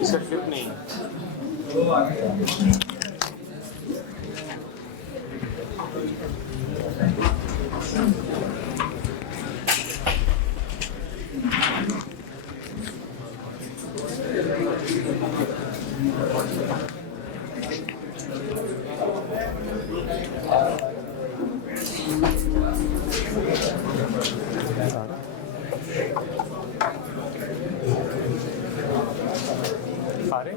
इसका क्लिप नहीं आ रहे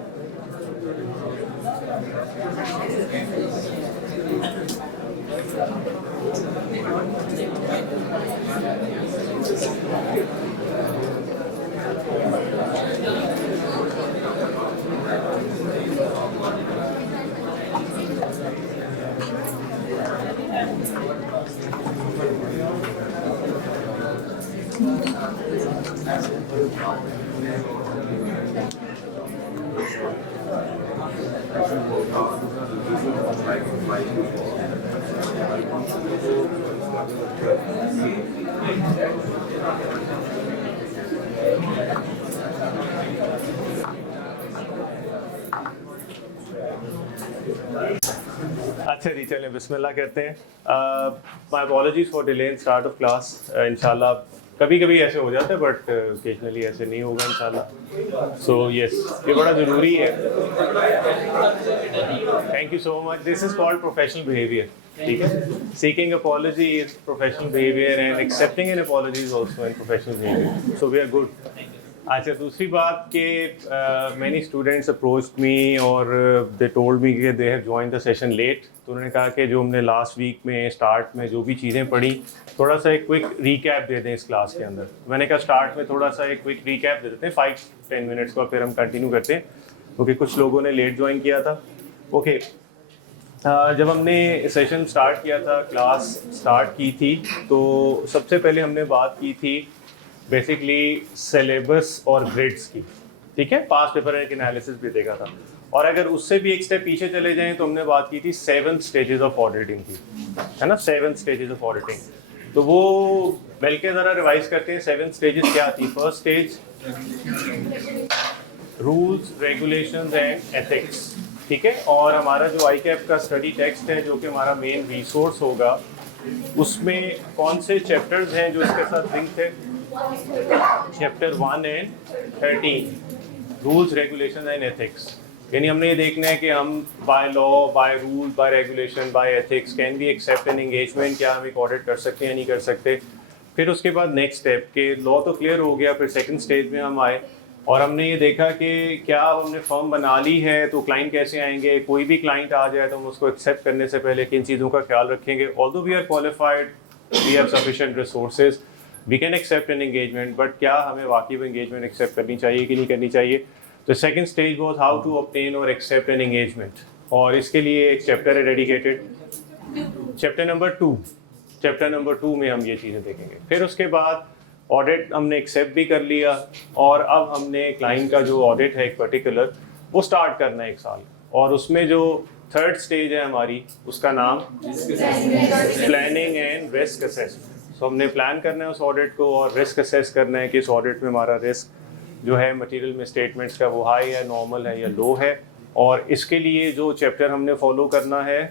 अच्छा जी, चलें बिस्मिल्लाह कहते हैं। My apologies for delay in start of class. इंशाल्लाह कभी कभी ऐसे हो जाता है बट ओकेजनली ऐसे नहीं होगा इंशाल्लाह। सो यस, ये बड़ा ज़रूरी है। Thank you so much. This is called professional behaviour, ठीक है। Seeking apology is professional behaviour and accepting an apology is also in professional behaviour, so we are good. अच्छा, दूसरी बात कि मैनी स्टूडेंट्स अप्रोच्ड मी और दे टोल्ड मी कि they have joined the session late. तो उन्होंने कहा कि जो हमने लास्ट वीक में स्टार्ट में जो भी चीज़ें पढ़ी, थोड़ा सा एक क्विक रीकैप दे दें इस क्लास के अंदर। मैंने कहा स्टार्ट में थोड़ा सा एक क्विक रीकैप दे देते हैं 5-10 मिनट्स का, फिर हम कंटिन्यू करते हैं क्योंकि कुछ लोगों ने लेट ज्वाइन किया था। ओके, जब हमने सेशन स्टार्ट किया था, क्लास स्टार्ट की थी, तो सबसे पहले हमने बात की थी बेसिकली सिलेबस और ग्रेड्स की, ठीक है। पास पेपर एक एनालिसिस भी देखा था। और अगर उससे भी एक स्टेप पीछे चले जाएं तो हमने बात की थी 7 स्टेजेस ऑफ ऑडिटिंग की, है ना। 7 स्टेजेस ऑफ ऑडिटिंग, तो वो मिल के ज़रा रिवाइज करते हैं। 7 स्टेजेस क्या थी? First stage rules, regulations and ethics, ठीक है। और हमारा जो ICAP का स्टडी टेक्स्ट है जो कि हमारा मेन रिसोर्स होगा, उसमें कौन से चैप्टर्स हैं जो इसके साथ लिंक थे? Chapter 1 and 13, rules, regulation and ethics. यानी हमने ये देखना है कि हम by law, by rule, by regulation, by ethics can be accept an engagement, क्या हम एक ऑडिट कर सकते हैं या नहीं कर सकते। फिर उसके बाद नेक्स्ट स्टेप के लॉ तो क्लियर हो गया, फिर सेकंड स्टेज में हम आए और हमने ये देखा कि क्या हमने फर्म बना ली है तो क्लाइंट कैसे आएंगे। कोई भी क्लाइंट आ जाए तो हम उसको एक्सेप्ट करने से पहले किन चीज़ों का ख्याल रखेंगे। Although we are qualified, we have sufficient resources, we can accept an engagement, but क्या हमें वाकई में एंगेजमेंट एक्सेप्ट करनी चाहिए कि नहीं करनी चाहिए। तो second stage was how to obtain और एक्सेप्ट एन एंगेजमेंट, और इसके लिए एक चैप्टर है dedicated, chapter number 2। Chapter number 2 में हम ये चीज़ें देखेंगे। फिर उसके बाद ऑडिट हमने एक्सेप्ट भी कर लिया और अब हमने क्लाइंट का जो ऑडिट है एक पर्टिकुलर, वो स्टार्ट करना है 1 साल। और उसमें जो थर्ड स्टेज है हमारी, उसका नाम प्लानिंग एंड रिस्क असेसमेंट। सो हमने प्लान करना है उस ऑडिट को और रिस्क असेस करना है कि इस ऑडिट में हमारा रिस्क जो है मटेरियल में स्टेटमेंट्स का वो हाई है, नॉर्मल है या लो है। और इसके लिए जो चैप्टर हमने फॉलो करना है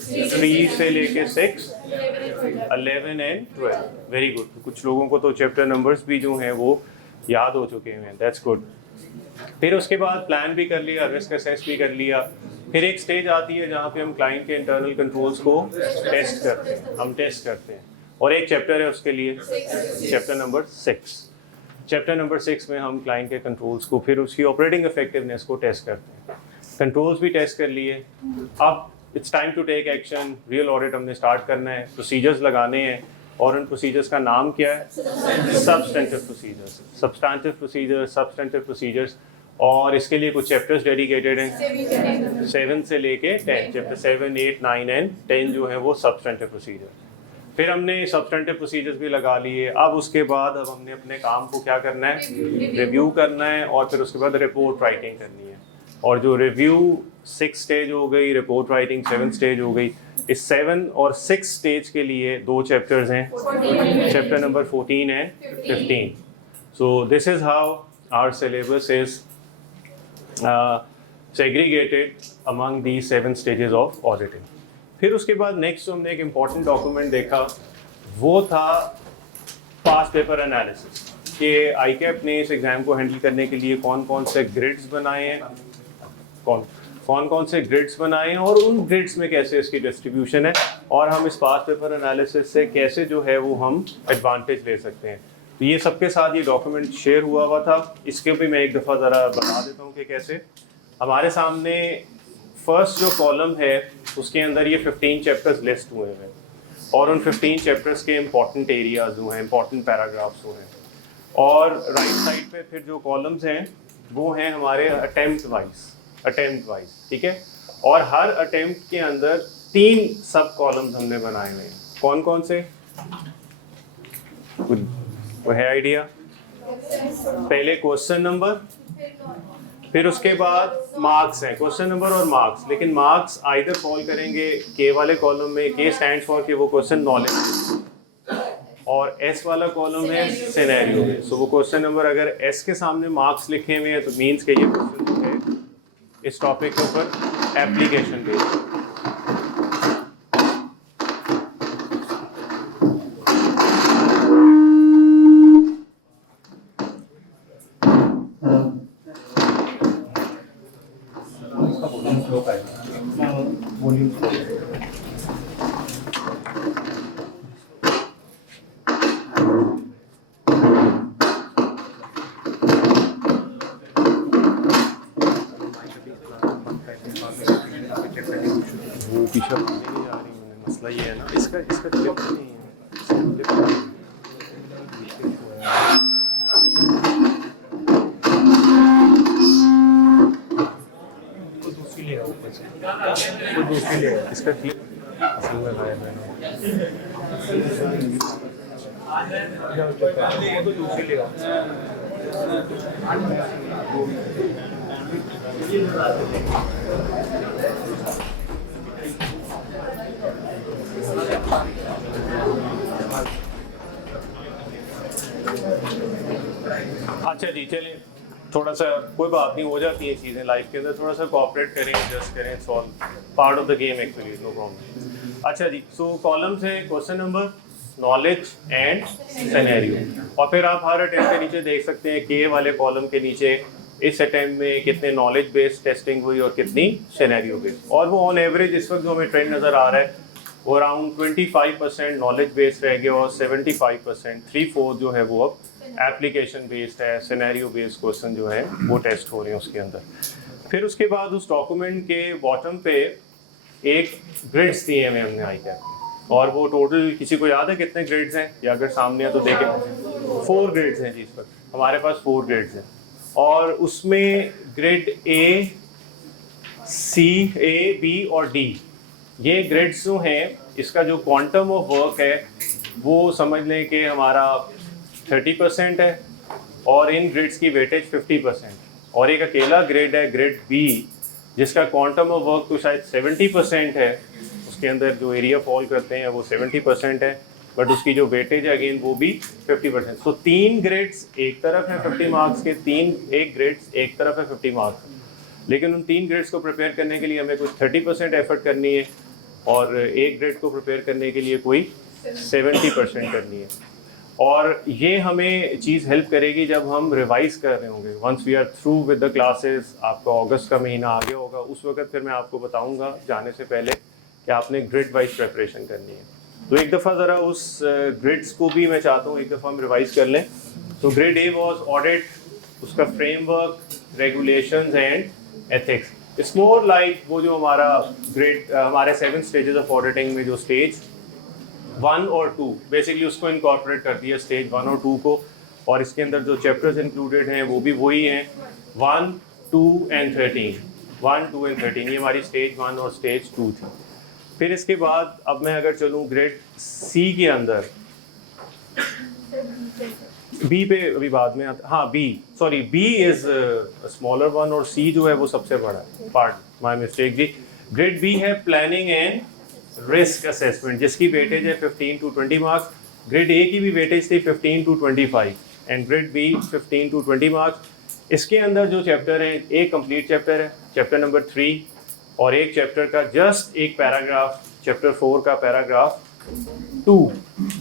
3 से लेके 6, 11 एंड 12। Very good. कुछ लोगों को तो चैप्टर नंबर्स भी जो हैं वो याद हो चुके हैं, दैट्स गुड। फिर उसके बाद प्लान भी कर लिया, रिस्क असेस भी कर लिया। फिर एक स्टेज आती है जहाँ पे हम क्लाइंट के इंटरनल कंट्रोल्स को टेस्ट करते हैं, हम टेस्ट करते हैं। और एक चैप्टर है उसके लिए, चैप्टर नंबर 6। चैप्टर नंबर 6 में हम क्लाइंट के कंट्रोल्स को, फिर उसकी ऑपरेटिंग इफेक्टिवनेस को टेस्ट करते हैं। कंट्रोल्स भी टेस्ट कर लिए, अब it's time to take action. Real audit हमने स्टार्ट करना है, प्रोसीजर्स लगाने हैं, और उन प्रोसीजर्स का नाम क्या है? Substantive procedures. Substantive procedures, substantive procedures. और इसके लिए कुछ चैप्टर्स डेडिकेटेड हैं 7 से लेके 10, चैप्टर 7, 8, 9 एंड 10 जो है वो सब्सटेंटिव प्रोसीजर। फिर हमने सब्सटेंटिव प्रोसीजर्स भी लगा लिए। अब उसके बाद अब हमने अपने काम को क्या करना है, रिव्यू करना है, और फिर उसके बाद रिपोर्ट राइटिंग करनी है। और जो रिव्यू 6 स्टेज हो गई, रिपोर्ट राइटिंग 7 स्टेज हो गई। इस 7 और 6 स्टेज के लिए 2 चैप्टर्स हैं, chapter number 14 and 15। So this is how our syllabus is segregated among these 7 stages of auditing। फिर उसके बाद नेक्स्ट हमने एक इम्पॉर्टेंट डॉक्यूमेंट देखा, वो था पास्ट पेपर एनालिसिस कि आईकैप ने इस एग्ज़ाम को हैंडल करने के लिए कौन कौन से ग्रिड्स बनाए हैं, कौन कौन से ग्रिड्स बनाए हैं, और उन ग्रिड्स में कैसे इसकी डिस्ट्रीब्यूशन है, और हम इस पास्ट पेपर एनालिसिस से कैसे जो है वो हम एडवांटेज ले सकते हैं। तो ये सबके साथ ये डॉक्यूमेंट शेयर हुआ था। इसके भी मैं एक दफ़ा ज़रा बता देता हूँ कि कैसे। हमारे सामने फर्स्ट जो कॉलम है उसके अंदर ये 15 चैप्टर्स लिस्ट हुए हैं, और उन 15 चैप्टर्स के इम्पॉर्टेंट एरियाज जो हैं, इम्पॉर्टेंट पैराग्राफ्स जो हैं। और राइट साइड पे फिर जो कॉलम्स हैं वो हैं हमारे अटेम्प्ट वाइज, ठीक है। और हर अटेम्प्ट के अंदर 3 सब कॉलम्स हमने बनाए हुए हैं। कौन कौन से, वो है आइडिया? पहले क्वेश्चन नंबर, फिर उसके बाद मार्क्स हैं, क्वेश्चन नंबर और मार्क्स। लेकिन मार्क्स आइदर फॉल करेंगे के वाले कॉलम में, के स्टैंड्स फॉर कि वो क्वेश्चन नॉलेज, और एस वाला कॉलम है सिनेरियो में। सो वो क्वेश्चन नंबर अगर एस के सामने मार्क्स लिखे हुए हैं तो मीन्स कि ये क्वेश्चन जो है इस टॉपिक के ऊपर एप्लीकेशन बेस्ड। वो पीछे नहीं जा रही है, मसला ये है ना, इसका क्लिप नहीं है, इसका क्लिप असल में लाया मैंने। अच्छा जी, चलिए थोड़ा सा कोई बात नहीं, हो जाती है चीज़ें लाइफ के अंदर, थोड़ा सा कोऑपरेट करें, एडजस्ट करें, solve part of the game actually, no problem. अच्छा जी, सो कॉलम्स है question number, knowledge and scenario, और फिर आप हर अटेम्प्ट के नीचे देख सकते हैं के वाले कॉलम के नीचे इस अटेम्प्ट में कितने नॉलेज बेस्ड टेस्टिंग हुई और कितनी सिनेरियो बेस्ड। और वो ऑन एवरेज इस वक्त जो हमें ट्रेंड नज़र आ रहा है वो अराउंड 25% नॉलेज बेस्ड रह गया, और 75% 3/4 जो है वो अब एप्लीकेशन बेस्ड है, सिनेरियो बेस्ड क्वेश्चन जो है वो टेस्ट हो रहे हैं उसके अंदर। फिर उसके बाद उस डॉक्यूमेंट के बॉटम पे एक ग्रेड्स दिए हुए हमने आईकैप, और वो टोटल किसी को याद है कितने ग्रेड्स हैं, या अगर सामने है तो देखें। 4 ग्रेड्स हैं जी, इस वक्त हमारे पास 4 ग्रेड्स हैं, और उसमें grade A, C, A, B और डी, ये ग्रेड्स जो हैं इसका जो क्वांटम ऑफ वर्क है वो समझ लें कि हमारा 30% है, और इन ग्रेड्स की वेटेज 50%। और एक अकेला ग्रेड है ग्रेड बी जिसका क्वांटम ऑफ वर्क तो शायद 70% है, उसके अंदर जो एरिया फॉल करते हैं वो 70% है, बट उसकी जो वेटेज है अगेन वो भी 50%। सो 3 ग्रेड्स एक तरफ है 50 मार्क्स के, एक ग्रेड्स एक तरफ है 50 मार्क्स। लेकिन उन 3 ग्रेड्स को प्रिपेयर करने के लिए हमें कुछ 30% एफर्ट करनी है, और एक ग्रेड को प्रिपेयर करने के लिए कोई 70% करनी है। और ये हमें चीज़ हेल्प करेगी जब हम रिवाइज कर रहे होंगे, once we are through with the classes. आपका अगस्त का महीना आगे होगा, उस वक्त फिर मैं आपको बताऊंगा जाने से पहले कि आपने ग्रिड वाइज प्रेपरेशन करनी है। तो एक दफ़ा ज़रा उस ग्रिड्स को भी मैं चाहता हूँ एक दफ़ा हम रिवाइज कर लें। तो ग्रेड ए वाज ऑडिट, उसका framework, regulations and ethics. It's more like वो जो हमारा ग्रेड हमारे 7 स्टेजेस ऑफ ऑडिटिंग में जो स्टेज 1 और 2 बेसिकली उसको इनकॉर्पोरेट कर दिया, स्टेज 1 और 2 को। और इसके अंदर जो चैप्टर्स इंक्लूडेड हैं वो भी वही हैं, 1, 2 and 13, 1, 2 and 13, ये हमारी स्टेज 1 और स्टेज 2 थी। फिर इसके बाद अब मैं अगर चलूँ ग्रेड सी के अंदर, बी पे अभी बाद में आता, हाँ B, sorry B is smaller one और सी जो है वो सबसे बड़ा है, पार्ट माय मिस्टेक जी। ग्रेड बी है प्लानिंग एंड रिस्क असेसमेंट, जिसकी वेटेज है 15 to 20 मार्क्स। ग्रेड ए की भी वेटेज थी 15 to 25 and grade B 15 to 20 marks. इसके अंदर जो चैप्टर है, एक कंप्लीट चैप्टर है, चैप्टर नंबर 3, और एक चैप्टर का जस्ट एक पैराग्राफ, चैप्टर 4 का पैराग्राफ 2,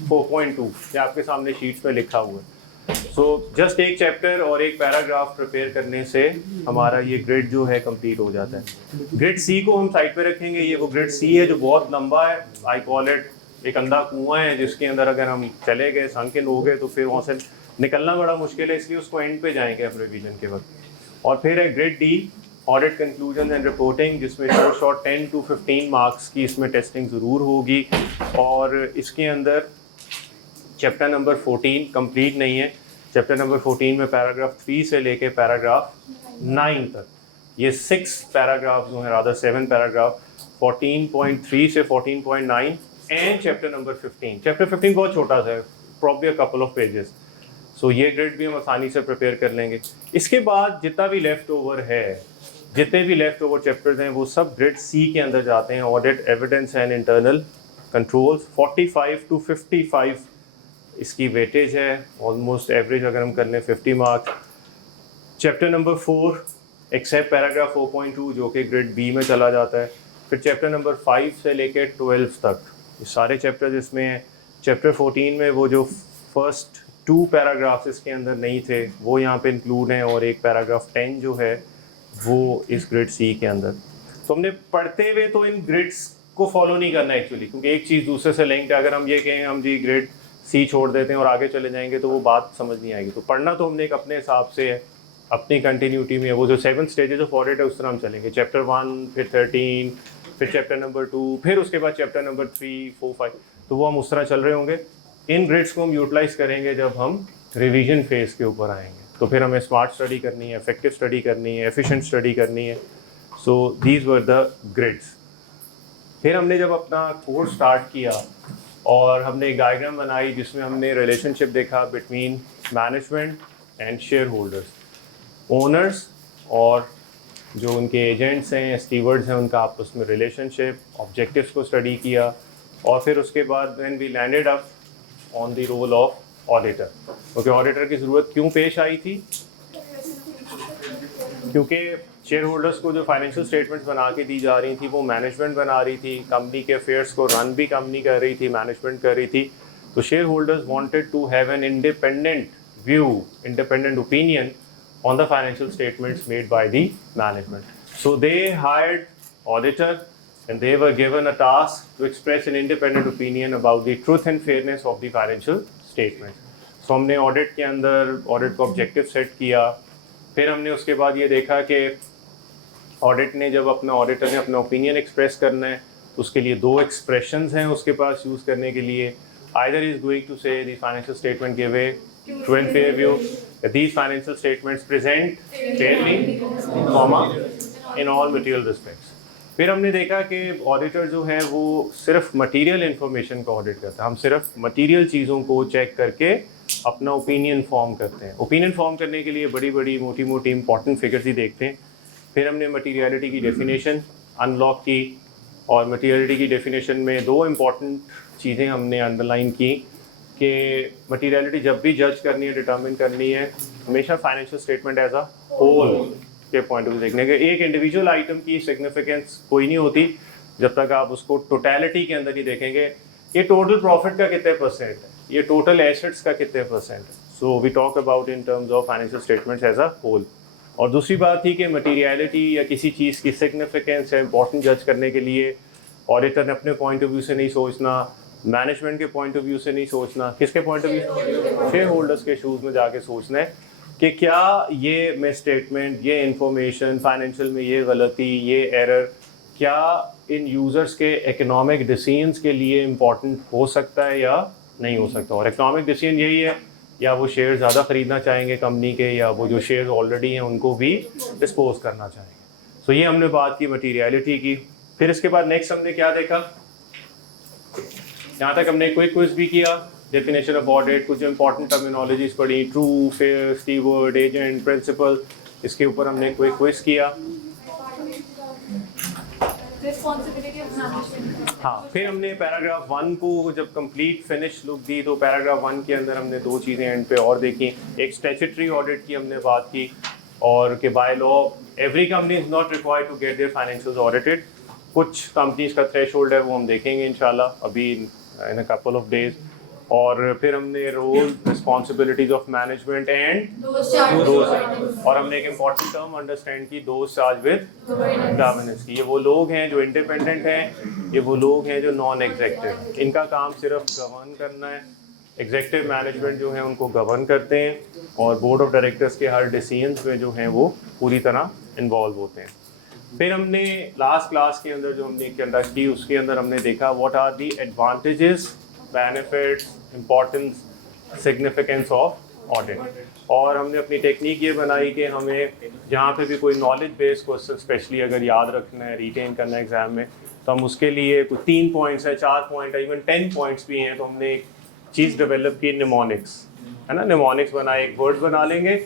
4.2, ये आपके सामने शीट्स में लिखा हुआ है। सो जस्ट एक चैप्टर और एक पैराग्राफ प्रिपेयर करने से हमारा ये ग्रेड जो है कंप्लीट हो जाता है। ग्रेड सी को हम साइड पे रखेंगे, ये वो ग्रेड सी है जो बहुत लंबा है, आई कॉल इट एक अंधा कुआं है जिसके अंदर अगर हम चले गए, संकिन हो गए तो फिर वहाँ से निकलना बड़ा मुश्किल है, इसलिए उसको एंड पे जाएंगे अब रिवीजन के वक्त। और फिर है grade D, audit conclusion and reporting, जिसमें शॉर्ट 10 to 15 मार्क्स की इसमें टेस्टिंग ज़रूर होगी। और इसके अंदर चैप्टर नंबर 14 कंप्लीट नहीं है, चैप्टर नंबर 14 में पैराग्राफ 3 से लेके पैराग्राफ 9 तक, ये 6 पैराग्राफ जो हैं, रादर 7 पैराग्राफ, 14.3 से 14.9 एंड चैप्टर नंबर 15। चैप्टर 15 बहुत छोटा सा है, probably a couple of pages. So ये ग्रेड भी हम आसानी से प्रिपेयर कर लेंगे। इसके बाद जितना भी लेफ्ट ओवर है, जितने भी लेफ्ट ओवर चैप्टर्स हैं वो सब ग्रेड सी के अंदर जाते हैं। Audit, evidence and internal controls, 45 to 55 इसकी वेटेज है, ऑलमोस्ट एवरेज अगर हम कर लें 50 marks. Chapter number 4 except paragraph 4.2 जो कि ग्रेड बी में चला जाता है। फिर चैप्टर नंबर 5 से लेके 12 तक ये सारे चैप्टर्स इसमें हैं। चैप्टर 14 में वो जो फर्स्ट 2 पैराग्राफ्स इसके अंदर नहीं थे वो यहाँ पे इंक्लूड हैं, और एक पैराग्राफ 10 जो है वो इस ग्रेड सी के अंदर। तो हमने पढ़ते हुए तो इन ग्रेड्स को फॉलो नहीं करना एक्चुअली, क्योंकि एक चीज़ दूसरे से लिंक्ड है। अगर हम ये कहें हम जी ग्रेड सी छोड़ देते हैं और आगे चले जाएंगे तो वो बात समझ नहीं आएगी। तो पढ़ना तो हमने एक अपने हिसाब से है, अपनी कंटिन्यूटी में है। वो जो 7 स्टेजेस ऑफ ऑडिट है उस तरह हम चलेंगे, चैप्टर 1, फिर 13, फिर चैप्टर नंबर 2, फिर उसके बाद चैप्टर नंबर 3, 4, 5, तो वो हम उस तरह चल रहे होंगे। इन ग्रेड्स को हम यूटिलाइज करेंगे जब हम रिवीजन फेज के ऊपर आएंगे, तो फिर हमें स्मार्ट स्टडी करनी है, इफेक्टिव स्टडी करनी है, एफिशिएंट स्टडी करनी है। So these were the grades. फिर हमने जब अपना कोर्स स्टार्ट किया और हमने एक डायग्राम बनाई जिसमें हमने रिलेशनशिप देखा between management and share holders, owners और जो उनके एजेंट्स हैं, स्टीवर्ड्स हैं, उनका आपस में रिलेशनशिप, ऑब्जेक्टिव्स को स्टडी किया। और फिर उसके बाद when we landed up on the role of auditor. Okay, auditor की ज़रूरत क्यों पेश आई थी? क्योंकि शेयर होल्डर्स को जो फाइनेंशियल स्टेटमेंट्स बना के दी जा रही थी वो मैनेजमेंट बना रही थी, कंपनी के अफेयर्स को रन भी कंपनी कर रही थी, मैनेजमेंट कर रही थी। तो shareholders wanted to have an independent view, independent opinion on the financial statements made by the management. So they hired auditor and they were given a task to express an independent opinion about the truth and fairness of the financial statements. So हमने audit के अंदर audit को objective set किया। फिर हमने उसके बाद ये देखा कि audit ने जब अपना auditor ने अपना opinion express करना है तो उसके लिए 2 expressions हैं उसके पास use करने के लिए। Either he is going to say the financial statement give a true and fair view, that these financial statements present fairly, comma, in all material respects. फिर हमने देखा कि ऑडिटर जो है वो सिर्फ मटेरियल इन्फॉर्मेशन का ऑडिट करता है। हम सिर्फ मटेरियल चीज़ों को चेक करके अपना ओपिनियन फॉर्म करते हैं। ओपिनियन फॉर्म करने के लिए बड़ी बड़ी मोटी मोटी इंपॉर्टेंट फिगर्स ही देखते हैं। फिर हमने मटीरियलिटी की डेफिनेशन अनलॉक की, और मटीरियलिटी की डेफिनेशन में 2 इम्पॉर्टेंट चीज़ें हमने अंडरलाइन की कि मटीरियलिटी जब भी जज करनी है, डिटर्मिन करनी है, हमेशा financial statement as a whole के पॉइंट ऑफ व्यू देखने के। एक इंडिविजुअल आइटम की सिग्निफिकेंस कोई नहीं होती जब तक आप उसको टोटलिटी के अंदर ही देखेंगे। ये टोटल प्रॉफिट का कितने परसेंट है, ये टोटल एसेट्स का कितने परसेंट है। So we talk about in terms of financial statements as a whole. और दूसरी बात थी कि मटीरियलिटी या किसी चीज़ की सिग्निफिकेंस है इंपॉर्टेंट जज करने के लिए ऑडिटर ने अपने पॉइंट ऑफ व्यू से नहीं सोचना, मैनेजमेंट के पॉइंट ऑफ व्यू से नहीं सोचना, किसके point of view, share holders के शूज़ में जाके सोचना है कि क्या ये मैं स्टेटमेंट, ये इंफॉर्मेशन, फाइनेंशियल में ये गलती, ये एरर, क्या इन यूज़र्स के इकोनॉमिक डिसीजंस के लिए इम्पॉर्टेंट हो सकता है या नहीं हो सकता। और इकोनॉमिक डिसीजन यही है या वो शेयर ज़्यादा ख़रीदना चाहेंगे कंपनी के, या वो जो शेयर ऑलरेडी हैं उनको भी डिस्पोज करना चाहेंगे। सो ये हमने बात की मटीरियलिटी की। फिर इसके बाद नेक्स्ट हमने क्या देखा, यहाँ तक हमने क्विक क्विज भी किया, डेफिनेशन ऑफ ऑडिट, कुछ इंपॉर्टेंट टर्मिनोलॉजीज पढ़ी, true, fair, steward, agent, principal, इसके ऊपर हमने क्विक क्विज किया। हाँ, फिर हमने पैराग्राफ 1 को जब कंप्लीट फिनिश लुक दी तो पैराग्राफ 1 के अंदर हमने 2 चीज़ें एंड पे और देखी। एक स्टैट्यूटरी ऑडिट की हमने बात की, और कि by law every company is not required to get their financials audited. कुछ कंपनीज का थ्रेशोल्ड है, वो हम देखेंगे इंशाल्लाह अभी in a couple of days. और फिर हमने role, responsibilities of management and और हमने एक इम्पॉर्टेंट टर्म अंडरस्टैंड की, दोज चार्ज विद गवर्नेंस की। ये वो लोग हैं जो इंडिपेंडेंट हैं, ये वो लोग हैं जो नॉन एग्जेक्टिव, इनका काम सिर्फ गवर्न करना है। एग्जेक्टिव मैनेजमेंट जो है उनको गवर्न करते हैं, और बोर्ड ऑफ डायरेक्टर्स के हर डिसीजंस में जो हैं वो पूरी तरह इन्वॉल्व होते हैं। फिर हमने लास्ट क्लास के अंदर जो हमने कंडक्ट की उसके अंदर हमने देखा what are the advantages, benefits, importance, significance of audit. और हमने अपनी टेक्निक ये बनाई कि हमें जहाँ पे भी कोई नॉलेज बेस्ड क्वेश्चन स्पेशली अगर याद रखना है, रिटेन करना है एग्जाम में, तो हम उसके लिए कुछ 3 पॉइंट्स है, 4 पॉइंट है, इवन 10 पॉइंट्स भी हैं। तो हमने एक चीज़ डेवलप की, निमोनिक्स, है ना, निमोनिक्स बनाए, एक वर्ड बना लेंगे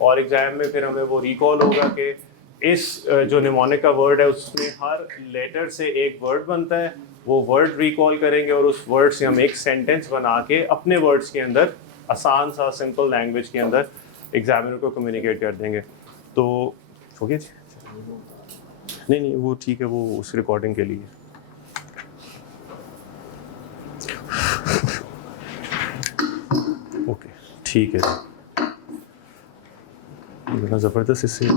और एग्जाम में फिर हमें वो रिकॉल होगा कि इस जो निमोनिक का वर्ड है उसमें हर लेटर से एक वर्ड बनता है, वो वर्ड रिकॉल करेंगे और उस वर्ड से हम एक सेंटेंस बना के अपने वर्ड्स के अंदर आसान सा सिंपल लैंग्वेज के अंदर एग्जामिनर को कम्युनिकेट कर देंगे। तो हो गया? नहीं नहीं, वो ठीक है, वो उस रिकॉर्डिंग के लिए। ओके ठीक है जी, बड़ा ज़बरदस्त इससे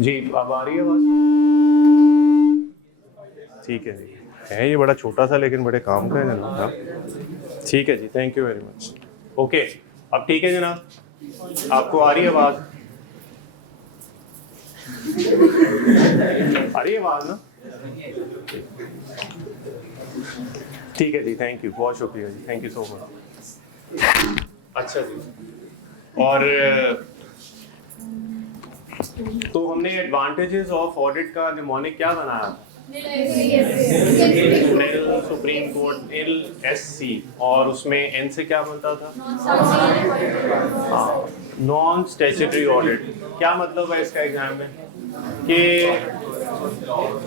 जी। अब आ रही है आवाज़? ठीक है जी। है ये बड़ा छोटा सा लेकिन बड़े काम का है जनाब। ठीक है जी, thank you very much. Okay, अब ठीक है जनाब, आपको आ रही है आवाज़? आ रही है आवाज़ ना? ठीक है जी, थैंक यू, बहुत शुक्रिया जी, थैंक यू सो मच। अच्छा जी, और तो हमने एडवांटेजेस ऑफ ऑडिट का निमोनिक क्या बनाया? नेल सुप्रीम कोर्ट NLSC, और उसमें N से क्या बनता था? हाँ, नॉन स्टैट्यूटरी ऑडिट। क्या मतलब है इसका एग्जाम में कि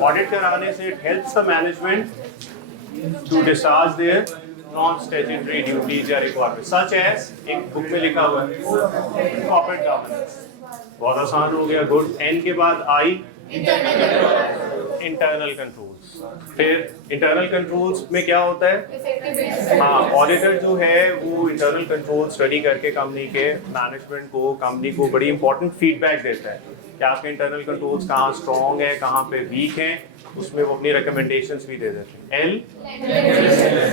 ऑडिट कराने से it helps the management to discharge their non statutory duties या रिक्वायरमेंट, सच एज एक बुक में लिखा हुआ है कॉर्पोरेट गवर्नेंस। बहुत आसान हो गया, गुड। N के बाद I, इंटरनल कंट्रोल्स। फिर इंटरनल कंट्रोल्स में क्या होता है? हाँ, ऑडिटर जो है वो इंटरनल कंट्रोल स्टडी करके कंपनी के मैनेजमेंट को, कंपनी को बड़ी इंपॉर्टेंट फीडबैक देता है कि आपके इंटरनल कंट्रोल्स कहाँ स्ट्रॉन्ग है, कहाँ पे वीक हैं, उसमें वो अपनी रिकमेंडेशंस भी दे देते हैं। L,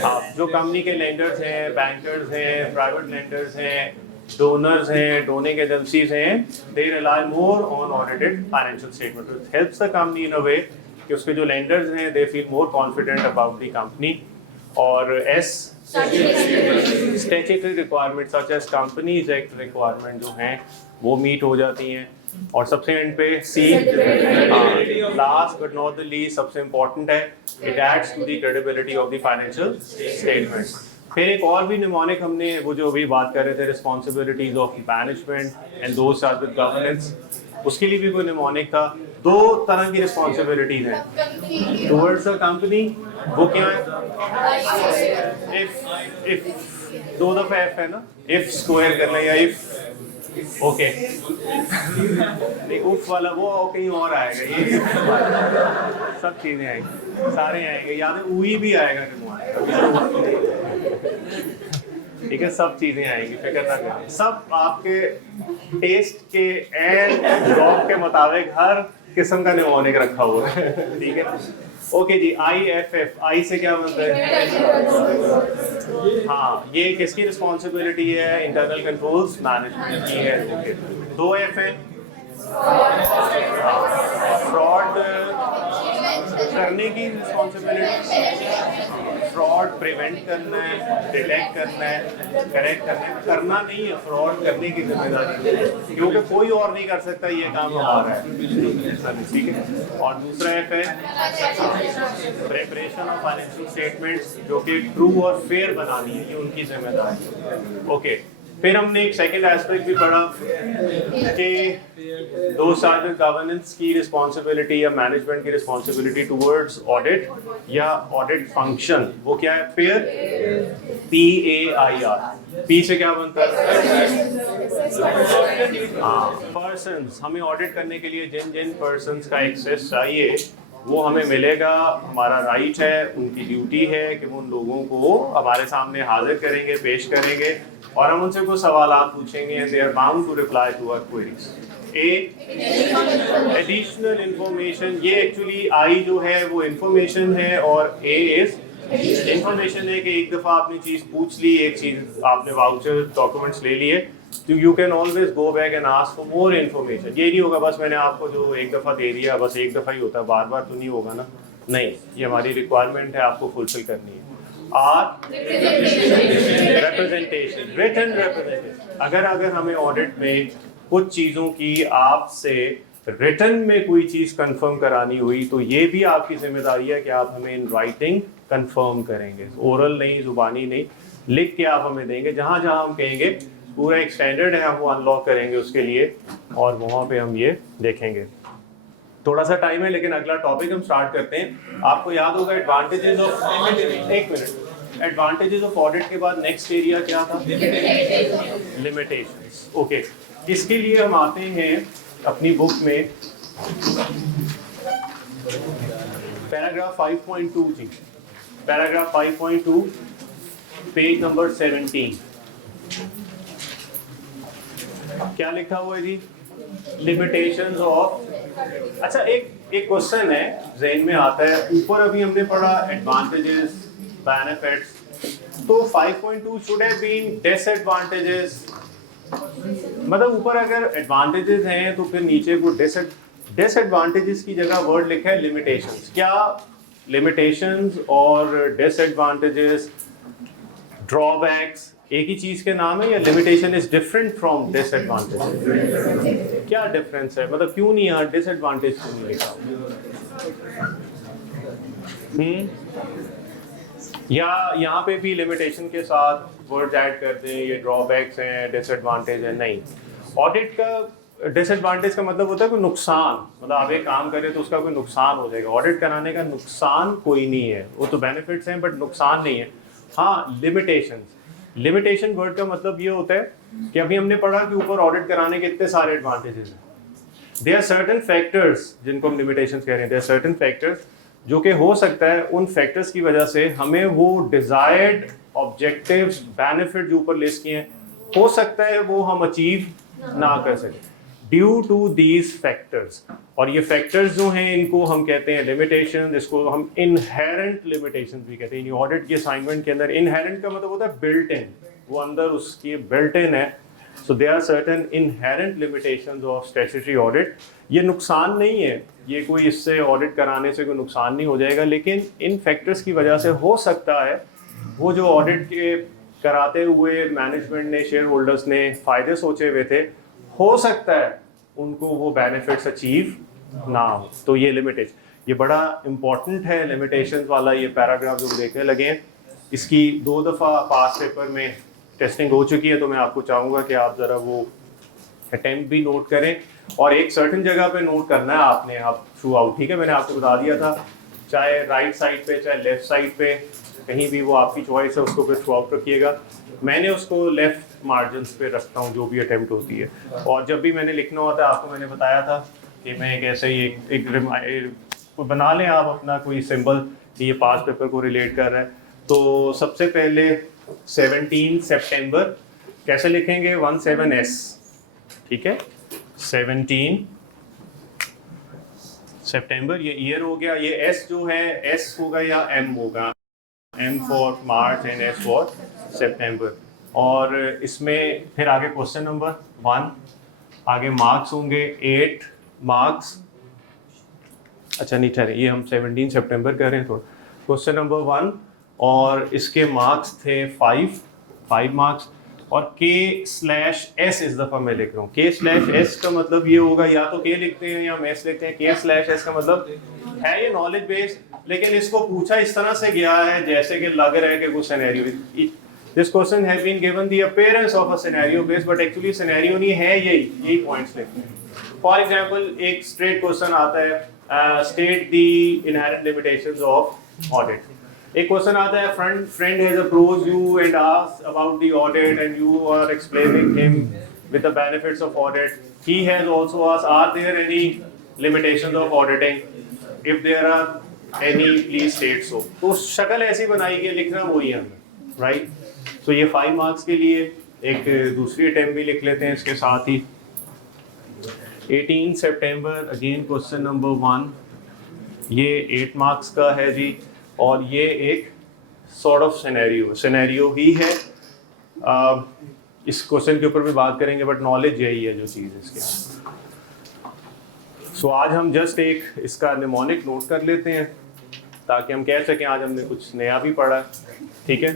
आप जो कंपनी के लेंडर्स हैं, बैंकर्स हैं, प्राइवेट लेंडर्स हैं, डोनर्स हैं, डोनिंग एजेंसीज हैं, they rely more on audited financial statement. It helps the company in a way कि उसके जो लेंडर्स हैं they feel more confident about the company. और S, statutory requirement such as companies act requirement जो हैं वो meet हो जाती हैं। और सबसे एंड पे C, last but not the least, सबसे इम्पोर्टेंट है, it adds to the credibility of the financial statement. फिर एक और भी निमोनिक हमने वो जो अभी बात कर रहे थे, responsibilities of management and those charged with governance, उसके लिए भी कोई निमोनिक था। 2 तरह की रिस्पॉन्सिबिलिटीज हैं टुवर्ड्स अ कंपनी। वो क्या है? इफ 2 दफा F है ना, इफ स्क्वायर करना या इफ, ओके नहीं उफ वाला वो कहीं और आएगा, ये सब चीजें आएंगी, सारे आएंगे, याद है उई भी आएगा, ठीक है, सब चीजें आएंगी, फिक्र ना करें, सब आपके टेस्ट के एंड जॉब के मुताबिक हर किस्म का निमोनिक रखा हुआ है, ठीक है। ओके जी, IFF, आई से क्या बनता है? हाँ, ये किसकी रिस्पॉन्सिबिलिटी है? इंटरनल कंट्रोल्स मैनेजमेंट की है। 2 F है, फ्रॉड करने की रिस्पॉन्सिबिलिटी, फ्रॉड प्रिवेंट करना है, डिटेक्ट करना है, करेक्ट करना है, करना नहीं है, फ्रॉड करने की जिम्मेदारी, क्योंकि कोई और नहीं कर सकता, ये काम हमारा है, ठीक है। और दूसरा एफ है प्रिपरेशन ऑफ फाइनेंशियल स्टेटमेंट्स, जो कि ट्रू और फेयर बनानी है, ये उनकी जिम्मेदारी है, ओके। फिर हमने एक सेकंड एस्पेक्ट भी पढ़ा कि दो साइड गवर्नेंस की रिस्पॉन्सिबिलिटी या मैनेजमेंट की रिस्पॉन्सिबिलिटी टुवर्ड्स ऑडिट या ऑडिट फंक्शन, वो क्या है? फेयर, PAIR, P से क्या बनता है? पर्सन्स। हमें ऑडिट करने के लिए जिन जिन पर्सन्स का एक्सेस चाहिए वो हमें मिलेगा, हमारा राइट है, उनकी ड्यूटी है कि वो उन लोगों को हमारे सामने हाजिर करेंगे, पेश करेंगे और हम उनसे कुछ सवालात पूछेंगे। They are bound to reply to our queries. Additional information, ये एक्चुअली आई जो है वो इंफॉर्मेशन है और ए इज इंफॉर्मेशन है कि एक दफ़ा आपने चीज़ पूछ ली, एक चीज़ आपने वाउचर डॉक्यूमेंट्स ले लिए, तो you can always go back and ask for more information. ये नहीं होगा बस मैंने आपको जो एक दफ़ा दे दिया, बस एक दफ़ा ही होता है, बार बार तो नहीं होगा ना, नहीं, ये हमारी रिक्वायरमेंट है, आपको फुलफिल करनी है। Representation, written representation. अगर हमें ऑडिट में कुछ चीज़ों की आपसे रिटन में कोई चीज़ कंफर्म करानी हुई तो ये भी आपकी जिम्मेदारी है कि आप हमें इन राइटिंग कंफर्म करेंगे, ओरल नहीं, जुबानी नहीं, लिख के आप हमें देंगे। जहाँ जहाँ हम कहेंगे पूरा एक स्टैंडर्ड है, हम वो अनलॉक करेंगे उसके लिए और वहाँ पे हम ये देखेंगे। थोड़ा सा टाइम है लेकिन अगला टॉपिक हम स्टार्ट करते हैं। आपको याद होगा एडवांटेजेस ऑफ, एक मिनट, एडवांटेजेस ऑफ ऑडिट के बाद नेक्स्ट एरिया क्या था? Limitations, okay. इसके लिए हम आते हैं अपनी बुक में पैराग्राफ 5.2 जी, पैराग्राफ 5.2 पेज नंबर 17। क्या लिखा हुआ है जी? लिमिटेशंस ऑफ, अच्छा एक क्वेश्चन है जहन में आता है, ऊपर अभी हमने पढ़ा एडवांटेजेस, बेनिफिट्स, तो 5.2 शुड हैव बीन डिसएडवांटेजेस, मतलब ऊपर अगर एडवांटेजेस हैं तो फिर नीचे को डिसएडवांटेजेस की जगह वर्ड लिखा है लिमिटेशंस। क्या लिमिटेशंस और डिसएडवांटेजेस, ड्रॉबैक्स एक ही चीज के नाम है या limitation is different from disadvantage? क्या डिफरेंस है, मतलब क्यों नहीं यार डिसएडवांटेज क्यों नहीं लिखा? या यहाँ पे भी लिमिटेशन के साथ वर्ड्स ऐड कर दें, ये ड्रॉबैक्स हैं, डिसएडवांटेज है? नहीं, ऑडिट का डिसएडवांटेज का मतलब होता है कोई नुकसान, मतलब आप एक काम करें तो उसका कोई नुकसान हो जाएगा। ऑडिट कराने का नुकसान कोई नहीं है, वो तो बेनिफिट्स हैं बट नुकसान नहीं है। हाँ, लिमिटेशन वर्ड का मतलब ये होता है कि अभी हमने पढ़ा कि ऊपर ऑडिट कराने के इतने सारे एडवांटेजेस हैं, देयर आर सर्टेन फैक्टर्स जिनको हम लिमिटेशंस कह रहे हैं, देयर आर सर्टेन फैक्टर्स जो कि हो सकता है उन फैक्टर्स की वजह से हमें वो डिजायर्ड ऑब्जेक्टिव्स, बेनिफिट जो ऊपर लिस्ट किए हैं, हो सकता है वो हम अचीव ना कर सकें ड्यू टू दीज फैक्टर्स। और ये फैक्टर्स जो हैं इनको हम कहते हैं लिमिटेशन, इसको हम इनहेरेंट लिमिटेशन भी कहते हैं। ऑडिट की असाइनमेंट के अंदर इनहेरेंट का मतलब होता है बिल्ट इन, वो अंदर उसकी बिल्ट इन है। So there are certain inherent limitations of statutory audit. ये नुकसान नहीं है, ये कोई इससे ऑडिट कराने से कोई नुकसान नहीं हो जाएगा, लेकिन इन फैक्टर्स की वजह से हो सकता है वो जो ऑडिट के कराते हुए मैनेजमेंट ने, शेयर होल्डर्स ने फ़ायदे सोचे हुए थे, हो सकता है उनको वो बेनिफिट्स अचीव ना हो। तो ये लिमिटेशन, ये बड़ा इम्पॉर्टेंट है लिमिटेशंस वाला ये पैराग्राफ जो देखने लगे हैं। इसकी 2 दफ़ा पास पेपर में टेस्टिंग हो चुकी है, तो मैं आपको चाहूँगा कि आप ज़रा वो अटेम्प्ट भी नोट करें और एक सर्टेन जगह पे नोट करना है आपने, आप थ्रू आउट, ठीक है? मैंने आपको बता दिया था, चाहे राइट साइड पे चाहे लेफ्ट साइड पे, कहीं भी वो आपकी चॉइस है, उसको फिर थ्रू आउट रखिएगा। मैंने उसको लेफ्ट मार्जिन्स पे रखता हूँ जो भी अटेम्प्ट होती है, और जब भी मैंने लिखना होता है आपको मैंने बताया था कि मैं एक ऐसे ही एक बना लें आप अपना कोई सिंबल कि ये पास पेपर को रिलेट कर रहा है। तो सबसे पहले 17 सितंबर कैसे लिखेंगे? 17S, ठीक है? 17 सितंबर, ये ईयर हो गया। ये एस जो है एस होगा या एम होगा? M for March and S for सितंबर। और इसमें फिर आगे क्वेश्चन नंबर 1, आगे मार्क्स होंगे 8 मार्क्स, अच्छा नहीं ठहरे, ये हम 17 सितंबर कर रहे हैं थोड़ा। क्वेश्चन नंबर 1 और इसके मार्क्स थे 5 मार्क्स, और K/S इस दफ़ा मैं लिख रहा हूँ। K/S का मतलब ये होगा, या तो K लिखते हैं या मैथ्स लिखते हैं। K/S का मतलब है ये नॉलेज बेस्ड, लेकिन इसको पूछा इस तरह से गया है जैसे कि लग रहा है कि कुछ scenario. This question has been given the appearance of a scenario based, but actually scenario नहीं है, यही पॉइंट्स लिखते हैं। फॉर एग्जांपल एक स्ट्रेट क्वेश्चन आता है, state the inherent limitations of audit. एक क्वेश्चन आता है, friend has approached you and asked about the audit and you are explaining him with the benefits of audit. He has also asked, are there any limitations of auditing? If there are any, please state so. तो शक्ल ऐसी बनाई गई, लिखना वही है, right? तो ये 5 मार्क्स के लिए। एक दूसरी अटेम्प्ट भी लिख लेते हैं इसके साथ ही। 18 सितंबर अगेन क्वेश्चन नंबर 1, ये 8 मार्क्स का है जी, और ये एक सॉर्ट ऑफ सिनेरियो ही है। इस क्वेश्चन के ऊपर भी बात करेंगे, बट नॉलेज यही है जो चीज़ इसके। सो आज हम जस्ट एक इसका निमोनिक नोट कर लेते हैं ताकि हम कह सकें आज हमने कुछ नया भी पढ़ा, ठीक है?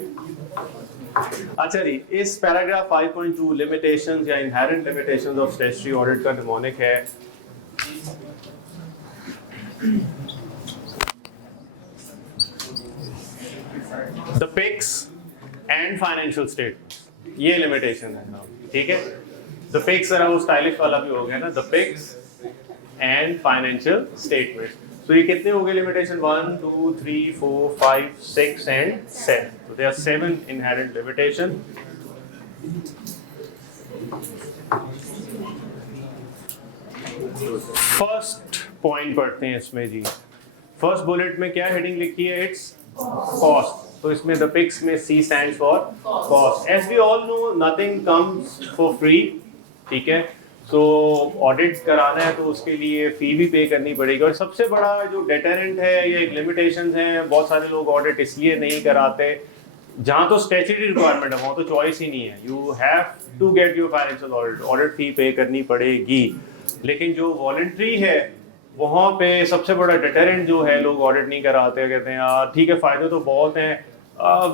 अच्छा जी, इस पैराग्राफ 5.2 लिमिटेशंस या inherent limitations of statutory audit का निमोनिक है the pics and financial statements. ये लिमिटेशन है, ठीक है? द पिक्स जरा वो स्टाइलिश वाला भी हो गया ना, the pics and financial statements. तो ये कितने हो गए लिमिटेशन? 1 2 3 4 5 6 एंड 7। तो there are 7 inherent limitation. First point पढ़ते हैं इसमें जी। फर्स्ट बुलेट में क्या हेडिंग लिखी है? It's cost. तो इसमें द पिक्स में C stands for cost. As we all know, nothing comes for free, ठीक है? तो ऑडिट कराना है तो उसके लिए फी भी पे करनी पड़ेगी। और सबसे बड़ा जो डेटरेंट है, ये एक लिमिटेशंस हैं, बहुत सारे लोग ऑडिट इसलिए नहीं कराते, जहाँ तो स्टैट्यूटरी रिक्वायरमेंट है वहाँ तो चॉइस ही नहीं है, you have to get your financial audit fee pay करनी पड़ेगी। लेकिन जो वॉलंटरी है वहाँ पे सबसे बड़ा डेटरेंट जो है, लोग ऑडिट नहीं कराते, कहते हैं यार ठीक है फ़ायदे तो बहुत हैं,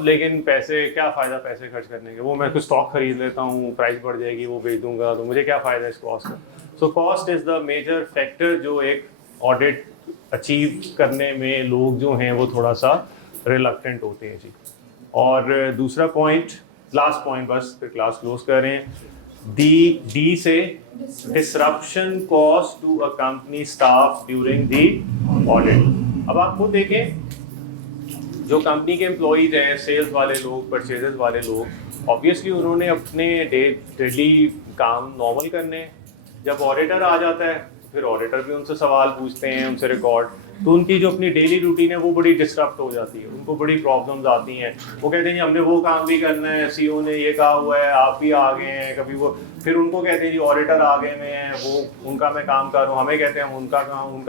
लेकिन पैसे क्या फ़ायदा पैसे खर्च करने के, वो मैं कुछ स्टॉक खरीद लेता हूँ, प्राइस बढ़ जाएगी, वो बेच दूंगा, तो मुझे क्या फ़ायदा इस कॉस्ट का। So cost is the major factor जो एक ऑडिट अचीव करने में लोग जो हैं वो थोड़ा सा रिलक्टेंट होते हैं जी। और दूसरा पॉइंट, लास्ट पॉइंट बस, फिर क्लास क्लोज कर रहे हैं। डी से disruption cost to a company staff during the audit. अब आप खुद देखें, जो कंपनी के एम्प्लॉइज हैं, सेल्स वाले लोग, परचेजेस वाले लोग, ऑब्वियसली उन्होंने अपने डेली काम नॉर्मल करने। जब ऑडिटर आ जाता है फिर ऑडिटर भी उनसे सवाल पूछते हैं, उनसे रिकॉर्ड, तो उनकी जो अपनी डेली रूटीन है वो बड़ी डिस्टर्ब हो जाती है, उनको बड़ी प्रॉब्लम्स आती हैं। वो कहते हैं जी हमने वो काम भी करना है, सीईओ ने ये कहा हुआ है, आप भी आ गए हैं, कभी वो, फिर उनको कहते हैं जी ऑडिटर आ गए हैं, वो उनका मैं काम कर रहा हूँ, हमें कहते हैं हम उनका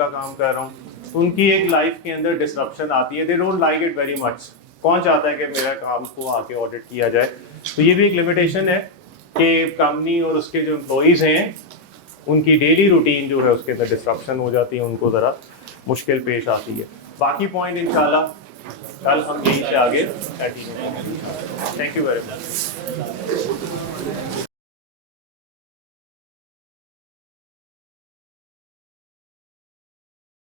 काम कर रहा हूँ। तो उनकी एक लाइफ के अंदर डिस्ट्रप्शन आती है, they don't like it very much. कौन चाहता है कि मेरा काम को आके ऑडिट किया जाए? तो ये भी एक लिमिटेशन है कि कंपनी और उसके जो एम्प्लॉइज़ हैं उनकी डेली रूटीन जो है उसके अंदर डिस्ट्रप्शन हो जाती है, उनको ज़रा मुश्किल पेश आती है। बाकी पॉइंट इंशाल्लाह कल हम यहीं से आगे। Thank you very much.